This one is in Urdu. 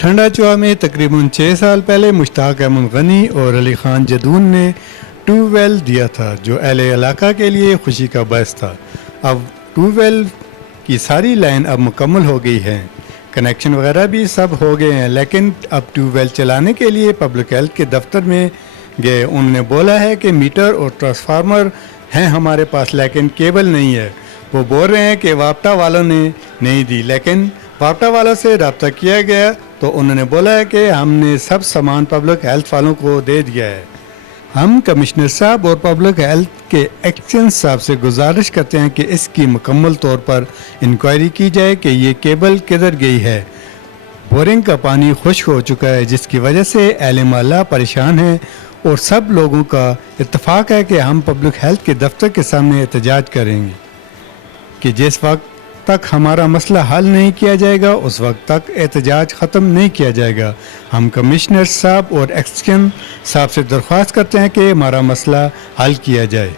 ٹھنڈا چوہا میں تقریباً 6 سال پہلے مشتاق احمد غنی اور علی خان جدون نے ٹیوب ویل دیا تھا جو اہل علاقہ کے لیے خوشی کا باعث تھا۔ اب ٹیوب ویل کی ساری لائن اب مکمل ہو گئی ہے، کنیکشن وغیرہ بھی سب ہو گئے ہیں، لیکن اب ٹیوب ویل چلانے کے لیے پبلک ہیلتھ کے دفتر میں گئے۔ انہوں نے بولا ہے کہ میٹر اور ٹرانسفارمر ہیں ہمارے پاس لیکن کیبل نہیں ہے۔ وہ بول رہے ہیں کہ وابٹا والوں نے نہیں دی، لیکن وابٹا والوں سے رابطہ کیا گیا تو انہوں نے بولا ہے کہ ہم نے سب سامان پبلک ہیلتھ والوں کو دے دیا ہے۔ ہم کمشنر صاحب اور پبلک ہیلتھ کے ایکشن صاحب سے گزارش کرتے ہیں کہ اس کی مکمل طور پر انکوائری کی جائے کہ یہ کیبل کدھر گئی ہے۔ بورنگ کا پانی خشک ہو چکا ہے جس کی وجہ سے اہل محلہ پریشان ہیں اور سب لوگوں کا اتفاق ہے کہ ہم پبلک ہیلتھ کے دفتر کے سامنے احتجاج کریں گے کہ جس وقت تک ہمارا مسئلہ حل نہیں کیا جائے گا اس وقت تک احتجاج ختم نہیں کیا جائے گا۔ ہم کمشنر صاحب اور ایکسچن صاحب سے درخواست کرتے ہیں کہ ہمارا مسئلہ حل کیا جائے۔